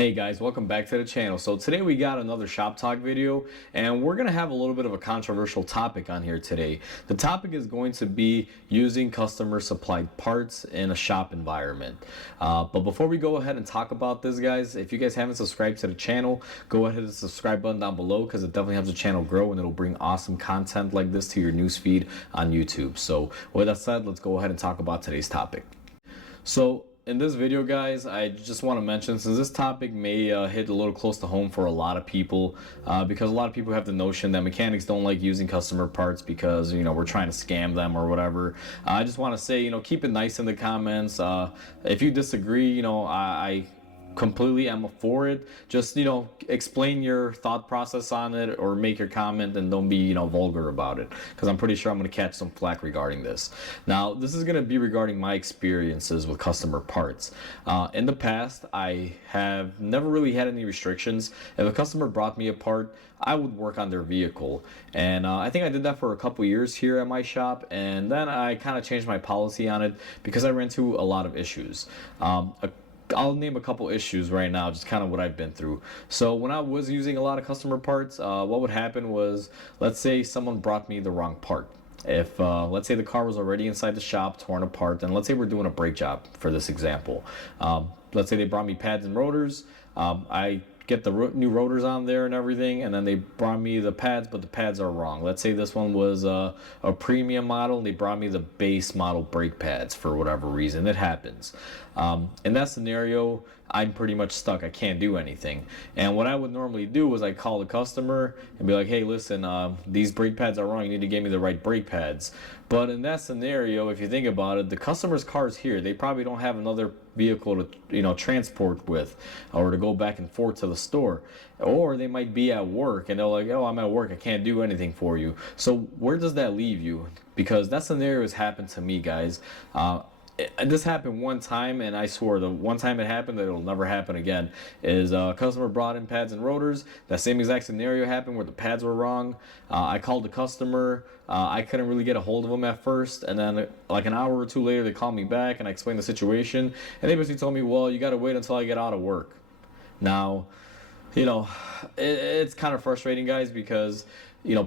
Hey guys, welcome back to the channel. So today we got another shop talk video, and we're going to have a little bit of a controversial topic on here today. The topic is going to be using customer supplied parts in a shop environment. But before we go ahead and talk about this, guys, if you guys haven't subscribed to the channel, go ahead and hit the subscribe button down below because it definitely helps the channel grow and it'll bring awesome content like this to your newsfeed on YouTube. So with that said, let's go ahead and talk about today's topic. So in this video, guys, I just want to mention, since this topic may hit a little close to home for a lot of people, because a lot of people have the notion that mechanics don't like using customer parts because, we're trying to scam them or whatever. I just want to say, keep it nice in the comments. If you disagree, I completely am for it. Just explain your thought process on it or make your comment, and don't be vulgar about it, because I'm pretty sure I'm going to catch some flack regarding this. Now this is going to be regarding my experiences with customer parts. In the past, I have never really had any restrictions. If a customer brought me a part, I would work on their vehicle, and I think I did that for a couple years here at my shop, and then I kind of changed my policy on it because I ran into a lot of issues. I'll name a couple issues right now, just kind of what I've been through. So when I was using a lot of customer parts, what would happen was, let's say someone brought me the wrong part. If let's say the car was already inside the shop, torn apart, and let's say we're doing a brake job for this example. Let's say they brought me pads and rotors. I get the new rotors on there and everything, and then they brought me the pads, but the pads are wrong. Let's say this one was a premium model and they brought me the base model brake pads for whatever reason. It happens. In that scenario, I'm pretty much stuck. I can't do anything. And what I would normally do is I call the customer and be like, hey, listen, these brake pads are wrong. You need to give me the right brake pads. But in that scenario, if you think about it, the customer's car's here. They probably don't have another vehicle to transport with, or to go back and forth to the store. Or they might be at work and they're like, oh, I'm at work, I can't do anything for you. So where does that leave you? Because that scenario has happened to me, guys. This happened one time, and I swore the one time it happened that it'll never happen again. Is a customer brought in pads and rotors. That same exact scenario happened where the pads were wrong. I called the customer. I couldn't really get a hold of them at first, and then like an hour or two later they called me back and I explained the situation, and they basically told me, well, you got to wait until I get out of work. Now, it's kind of frustrating, guys, because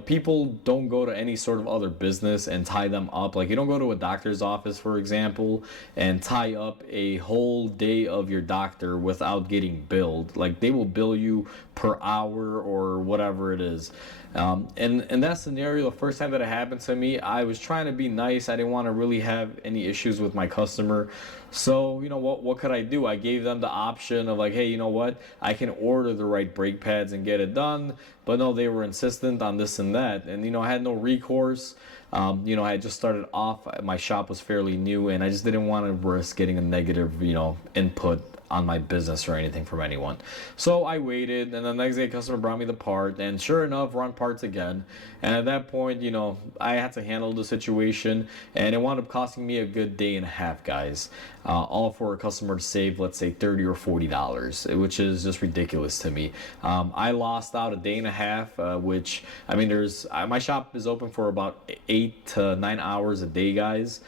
people don't go to any sort of other business and tie them up. Like, you don't go to a doctor's office, for example, and tie up a whole day of your doctor without getting billed. Like, they will bill you per hour or whatever it is. And in that scenario, the first time that it happened to me, I was trying to be nice. I didn't want to really have any issues with my customer. So, what could I do? I gave them the option of like, hey, you know what? I can order the right brake pads and get it done. But no, they were insistent on this and that. And, I had no recourse. I had just started off. My shop was fairly new, and I just didn't want to risk getting a negative, input on my business or anything from anyone. So I waited, and the next day a customer brought me the part, and sure enough, wrong parts again. And at that point, I had to handle the situation, and it wound up costing me a good day and a half, guys. All for a customer to save, let's say, $30 or $40, which is just ridiculous to me. I lost out a day and a half, which, I mean, my shop is open for about 8 to 9 hours a day, guys.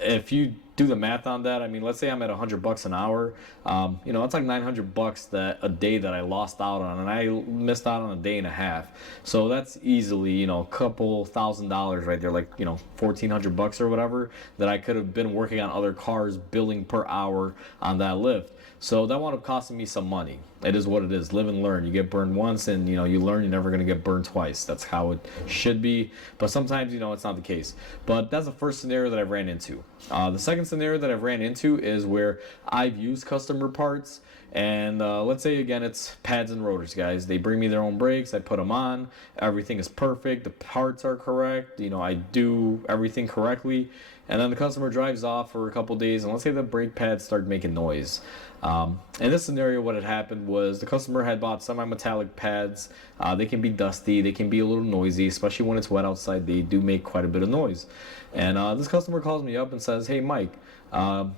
If you do the math on that, I mean, let's say I'm at $100 an hour. That's like $900 that a day that I lost out on, and I missed out on a day and a half. So that's easily, a couple $1,000 right there, like, $1,400 or whatever, that I could have been working on other cars, billing per hour on that lift. So that wound up costing me some money. It is what it is. Live and learn. You get burned once, and you learn you're never going to get burned twice. That's how it should be. But sometimes, it's not the case. But that's the first scenario that I've ran into. The second scenario that I've ran into is where I've used customer parts, and let's say again it's pads and rotors, guys. They bring me their own brakes. I put them on. Everything is perfect. The parts are correct. I do everything correctly. And then the customer drives off for a couple days, and let's say the brake pads start making noise. In this scenario, what had happened was the customer had bought semi-metallic pads. They can be dusty, they can be a little noisy, especially when it's wet outside. They do make quite a bit of noise. And this customer calls me up and says, hey, Mike,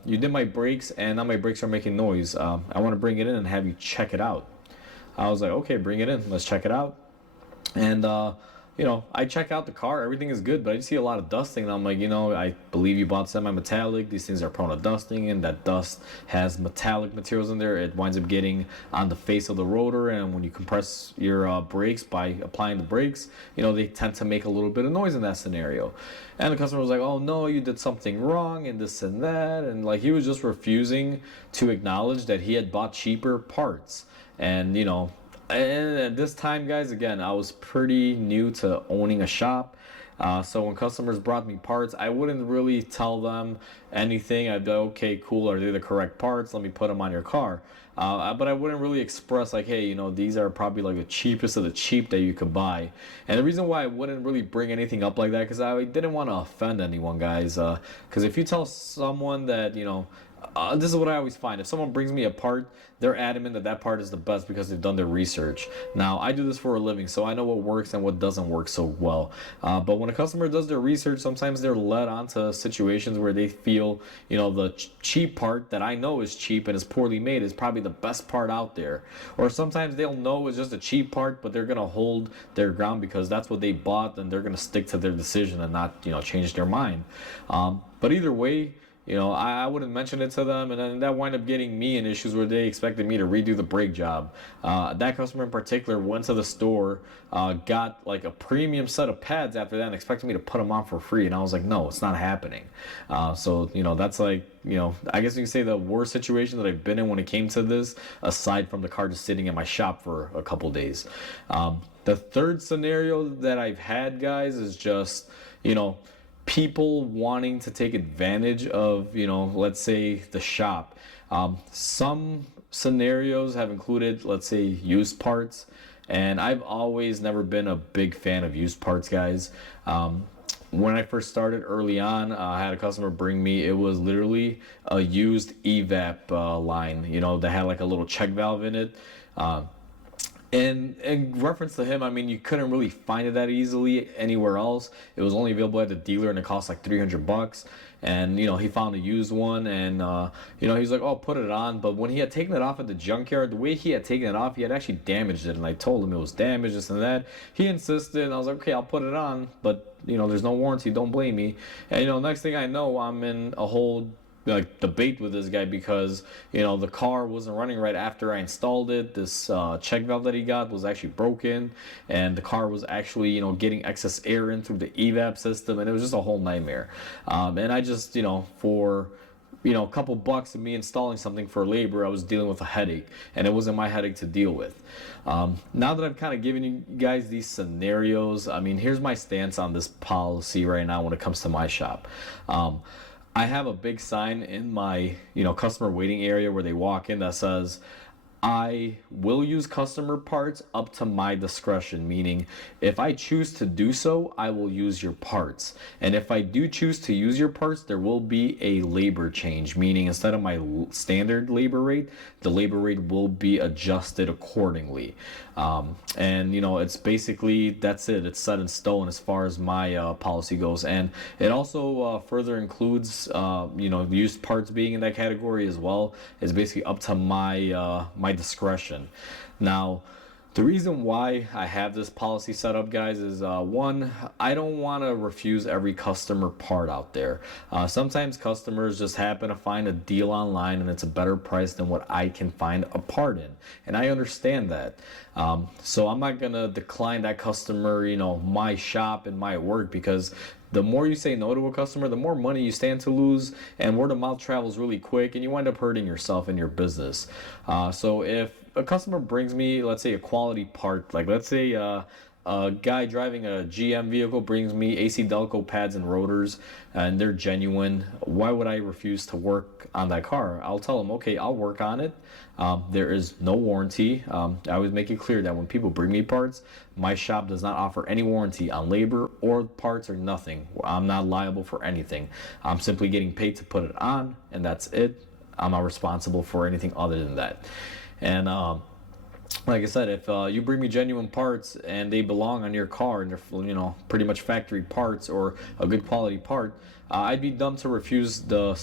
you did my brakes, and now my brakes are making noise. I want to bring it in and have you check it out. I was like, okay, bring it in. Let's check it out. And I check out the car, everything is good, but I just see a lot of dusting, and I'm like, I believe you bought semi-metallic. These things are prone to dusting, and that dust has metallic materials in there. It winds up getting on the face of the rotor, and when you compress your brakes by applying the brakes, they tend to make a little bit of noise in that scenario. And the customer was like, "Oh no, you did something wrong, and this and that," and like he was just refusing to acknowledge that he had bought cheaper parts, and and at this time, guys, again, I was pretty new to owning a shop. So when customers brought me parts, I wouldn't really tell them anything. I'd be like, okay, cool. Are they the correct parts? Let me put them on your car. But I wouldn't really express like, hey, these are probably like the cheapest of the cheap that you could buy. And the reason why I wouldn't really bring anything up like that, because I didn't want to offend anyone, guys. Because if you tell someone that, this is what I always find. If someone brings me a part, they're adamant that that part is the best because they've done their research. Now, I do this for a living, so I know what works and what doesn't work so well. But when a customer does their research, sometimes they're led onto situations where they feel, the cheap part that I know is cheap and is poorly made is probably the best part out there. Or sometimes they'll know it's just a cheap part, but they're going to hold their ground because that's what they bought, and they're going to stick to their decision and not, change their mind. But either way, I wouldn't mention it to them, and then that wind up getting me in issues where they expected me to redo the brake job. That customer in particular went to the store, got like a premium set of pads after that, and expected me to put them on for free. And I was like, no, it's not happening. So that's like, I guess you can say the worst situation that I've been in when it came to this, aside from the car just sitting in my shop for a couple days. The third scenario that I've had, guys, is just, people wanting to take advantage of, let's say the shop. Some scenarios have included, let's say, used parts, and I've always never been a big fan of used parts, guys. When I first started early on, I had a customer bring me, it was literally a used evap line, that had like a little check valve in it. And in reference to him, I mean, you couldn't really find it that easily anywhere else. It was only available at the dealer, and it cost like $300. And he found a used one, and he was like, "Oh, put it on." But when he had taken it off at the junkyard, the way he had taken it off, he had actually damaged it. And I told him it was damaged, this and that. He insisted, and I was like, "Okay, I'll put it on." But there's no warranty. Don't blame me. And next thing I know, I'm in a whole like debate with this guy because the car wasn't running right after I installed it. This check valve that he got was actually broken, and the car was actually getting excess air in through the evap system, and it was just a whole nightmare. And I just for a couple bucks of me installing something for labor, I was dealing with a headache, and it wasn't my headache to deal with. Now that I've kind of given you guys these scenarios, I mean, here's my stance on this policy right now when it comes to my shop. I have a big sign in my, customer waiting area where they walk in that says, I will use customer parts up to my discretion, meaning if I choose to do so, I will use your parts. And if I do choose to use your parts, there will be a labor change, meaning instead of my standard labor rate, the labor rate will be adjusted accordingly. And it's basically, that's it. It's set in stone as far as my policy goes. And it also further includes, used parts being in that category as well. It's basically up to my discretion. Now, the reason why I have this policy set up, guys, is one, I don't want to refuse every customer part out there. Sometimes customers just happen to find a deal online and it's a better price than what I can find a part in. And I understand that. So I'm not going to decline that customer, my shop and my work, because the more you say no to a customer, the more money you stand to lose, and word of mouth travels really quick, and you wind up hurting yourself and your business. So if a customer brings me, let's say, a quality part, like let's say a guy driving a GM vehicle brings me AC Delco pads and rotors, and they're genuine, why would I refuse to work on that car? I'll tell them, okay, I'll work on it. There is no warranty. I always make it clear that when people bring me parts, my shop does not offer any warranty on labor or parts or nothing. I'm not liable for anything. I'm simply getting paid to put it on, and that's it. I'm not responsible for anything other than that. And like I said, if you bring me genuine parts and they belong on your car and they're pretty much factory parts or a good quality part, I'd be dumb to refuse the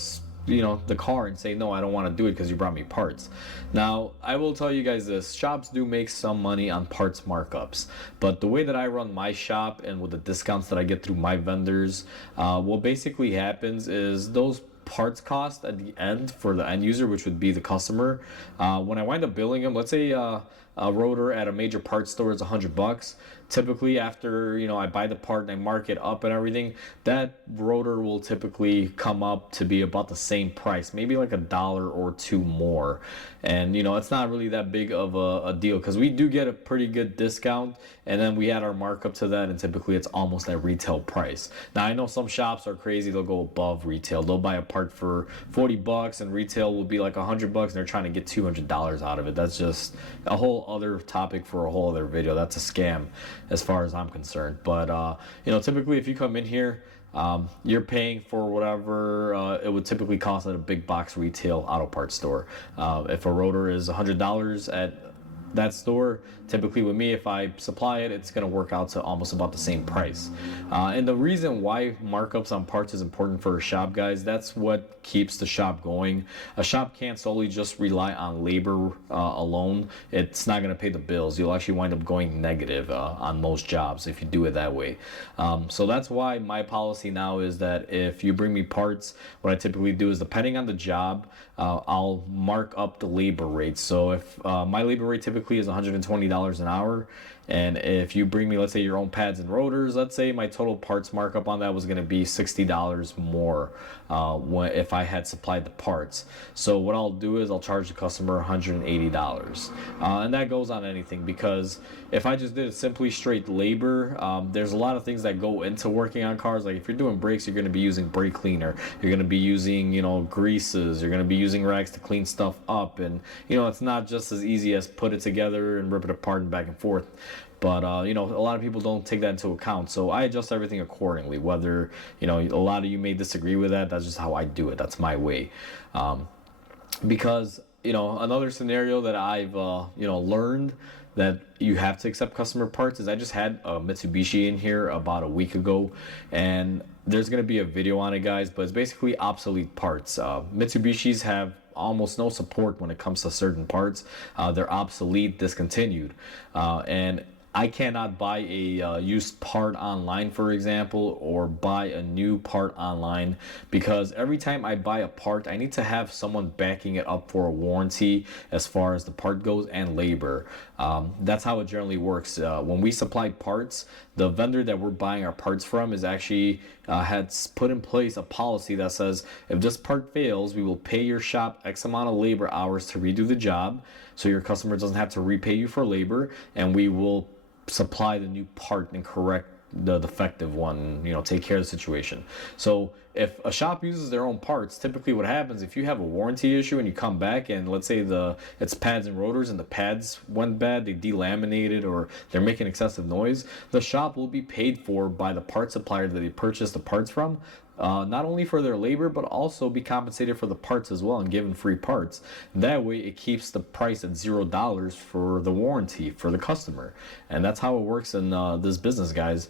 the car and say, no, I don't want to do it because you brought me parts. Now, I will tell you guys this: shops do make some money on parts markups, but the way that I run my shop and with the discounts that I get through my vendors, what basically happens is those parts cost at the end for the end user, which would be the customer, when I wind up billing them, let's say a rotor at a major parts store is $100. Typically, after I buy the part and I mark it up and everything, that rotor will typically come up to be about the same price, maybe like $1 or $2 more. And it's not really that big of a deal because we do get a pretty good discount, and then we add our markup to that, and typically it's almost at retail price. Now, I know some shops are crazy; they'll go above retail. They'll buy a part for $40 and retail will be like $100, and they're trying to get $200 out of it. That's just a whole other topic for a whole other video. That's a scam as far as I'm concerned. But typically if you come in here, you're paying for whatever it would typically cost at a big box retail auto parts store. If a rotor is $100 at that store, typically with me, if I supply it, it's going to work out to almost about the same price. And the reason why markups on parts is important for a shop, guys, that's what keeps the shop going. A shop can't solely just rely on labor alone. It's not going to pay the bills. You'll actually wind up going negative on most jobs if you do it that way. So that's why my policy now is that if you bring me parts, what I typically do is, depending on the job, I'll mark up the labor rate. So if my labor rate typically is $120 an hour, and if you bring me, let's say, your own pads and rotors, let's say my total parts markup on that was going to be $60 more if I had supplied the parts. So what I'll do is I'll charge the customer $180. And that goes on anything, because if I just did it simply straight labor, there's a lot of things that go into working on cars. Like if you're doing brakes, you're going to be using brake cleaner. You're going to be using, greases. You're going to be using rags to clean stuff up. And, it's not just as easy as put it together and rip it apart and back and forth. But a lot of people don't take that into account. So I adjust everything accordingly. Whether a lot of you may disagree with that, that's just how I do it. That's my way. Because another scenario that I've learned that you have to accept customer parts is, I just had a Mitsubishi in here about a week ago, and there's going to be a video on it, guys, but it's basically obsolete parts. Mitsubishis have almost no support when it comes to certain parts. They're obsolete, discontinued, and I cannot buy a used part online, for example, or buy a new part online, because every time I buy a part, I need to have someone backing it up for a warranty as far as the part goes and labor. That's how it generally works. When we supply parts, the vendor that we're buying our parts from is actually had put in place a policy that says, if this part fails, we will pay your shop X amount of labor hours to redo the job, so your customer doesn't have to repay you for labor, and we will supply the new part and correct the defective one, take care of the situation. So if a shop uses their own parts, typically what happens, if you have a warranty issue and you come back and let's say it's pads and rotors and the pads went bad, they delaminated, or they're making excessive noise, the shop will be paid for by the part supplier that they purchased the parts from, not only for their labor, but also be compensated for the parts as well and given free parts. That way it keeps the price at $0 for the warranty for the customer. And that's how it works in this business, guys.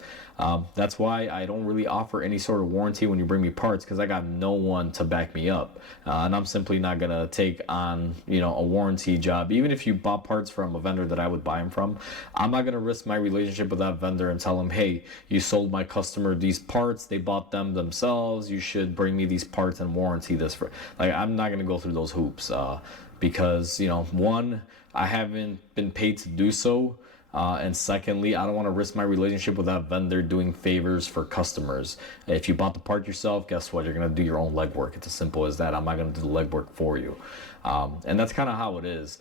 That's why I don't really offer any sort of warranty when you bring me parts, because I got no one to back me up. And I'm simply not going to take on, a warranty job. Even if you bought parts from a vendor that I would buy them from, I'm not going to risk my relationship with that vendor and tell them, hey, you sold my customer these parts, they bought them themselves, you should bring me these parts and warranty this for. I'm not going to go through those hoops, because, one, I haven't been paid to do so. And secondly, I don't want to risk my relationship with that vendor doing favors for customers. If you bought the part yourself, guess what? You're going to do your own legwork. It's as simple as that. I'm not going to do the legwork for you. And that's kind of how it is.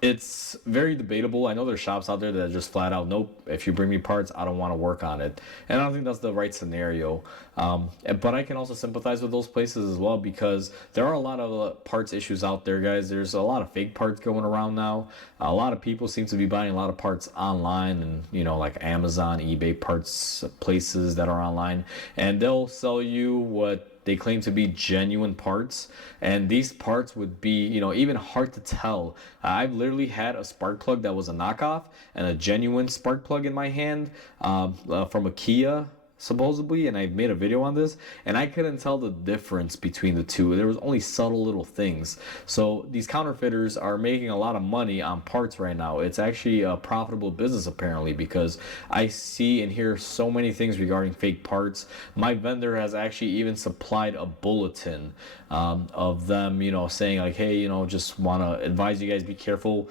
It's very debatable. I know there's shops out there that are just flat out, nope, if you bring me parts, I don't want to work on it. And I don't think that's the right scenario. But I can also sympathize with those places as well, because there are a lot of parts issues out there, guys. There's a lot of fake parts going around now. A lot of people seem to be buying a lot of parts online, and like Amazon, eBay, parts places that are online, and they'll sell you what they claim to be genuine parts, and these parts would be even hard to tell. I've literally had a spark plug that was a knockoff and a genuine spark plug in my hand from a Kia supposedly, and I made a video on this, and I couldn't tell the difference between the two. There was only subtle little things. So these counterfeiters are making a lot of money on parts right now. It's actually a profitable business apparently, because I see and hear so many things regarding fake parts. My vendor has actually even supplied a bulletin of them, saying like, hey, just want to advise you guys, be careful,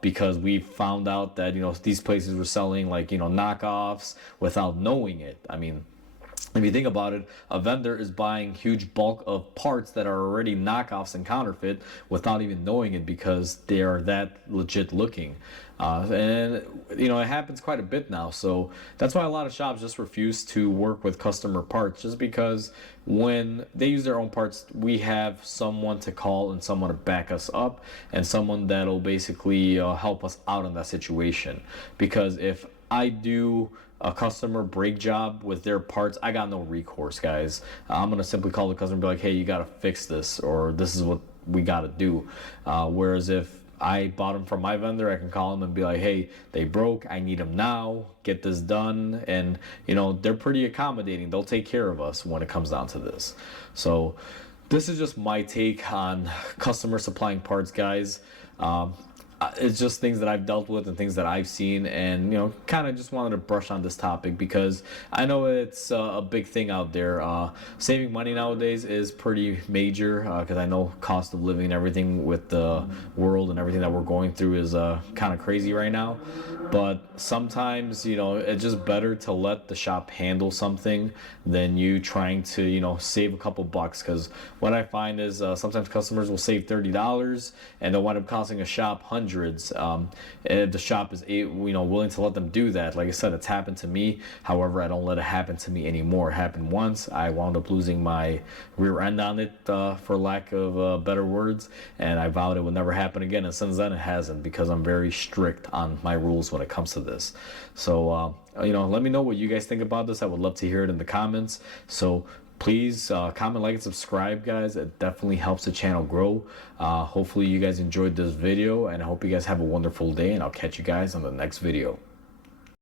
because we found out that these places were selling like knockoffs without knowing it. I mean, if you think about it, a vendor is buying huge bulk of parts that are already knockoffs and counterfeit without even knowing it, because they are that legit looking. And it happens quite a bit now. So that's why a lot of shops just refuse to work with customer parts, just because when they use their own parts, we have someone to call and someone to back us up, and someone that'll basically help us out in that situation. Because if I do a customer break job with their parts, I got no recourse, guys. I'm gonna simply call the customer and be like, hey, you gotta fix this, or this is what we gotta do. Whereas if I bought them from my vendor, I can call them and be like, hey, they broke, I need them now, get this done. And they're pretty accommodating, they'll take care of us when it comes down to this. So this is just my take on customer supplying parts, guys. It's just things that I've dealt with and things that I've seen, and kind of just wanted to brush on this topic because I know it's a big thing out there. Saving money nowadays is pretty major, because I know cost of living and everything with the world and everything that we're going through is kind of crazy right now. But sometimes it's just better to let the shop handle something than you trying to save a couple bucks, because what I find is sometimes customers will save $30 and they'll wind up costing a shop hundreds. If the shop is willing to let them do that. Like I said, it's happened to me. However, I don't let it happen to me anymore. It happened once. I wound up losing my rear end on it, for lack of better words, and I vowed it would never happen again. And since then, it hasn't, because I'm very strict on my rules when it comes to this. So let me know what you guys think about this. I would love to hear it in the comments. So please comment, like, and subscribe, guys. It definitely helps the channel grow. Hopefully you guys enjoyed this video, and I hope you guys have a wonderful day, and I'll catch you guys on the next video.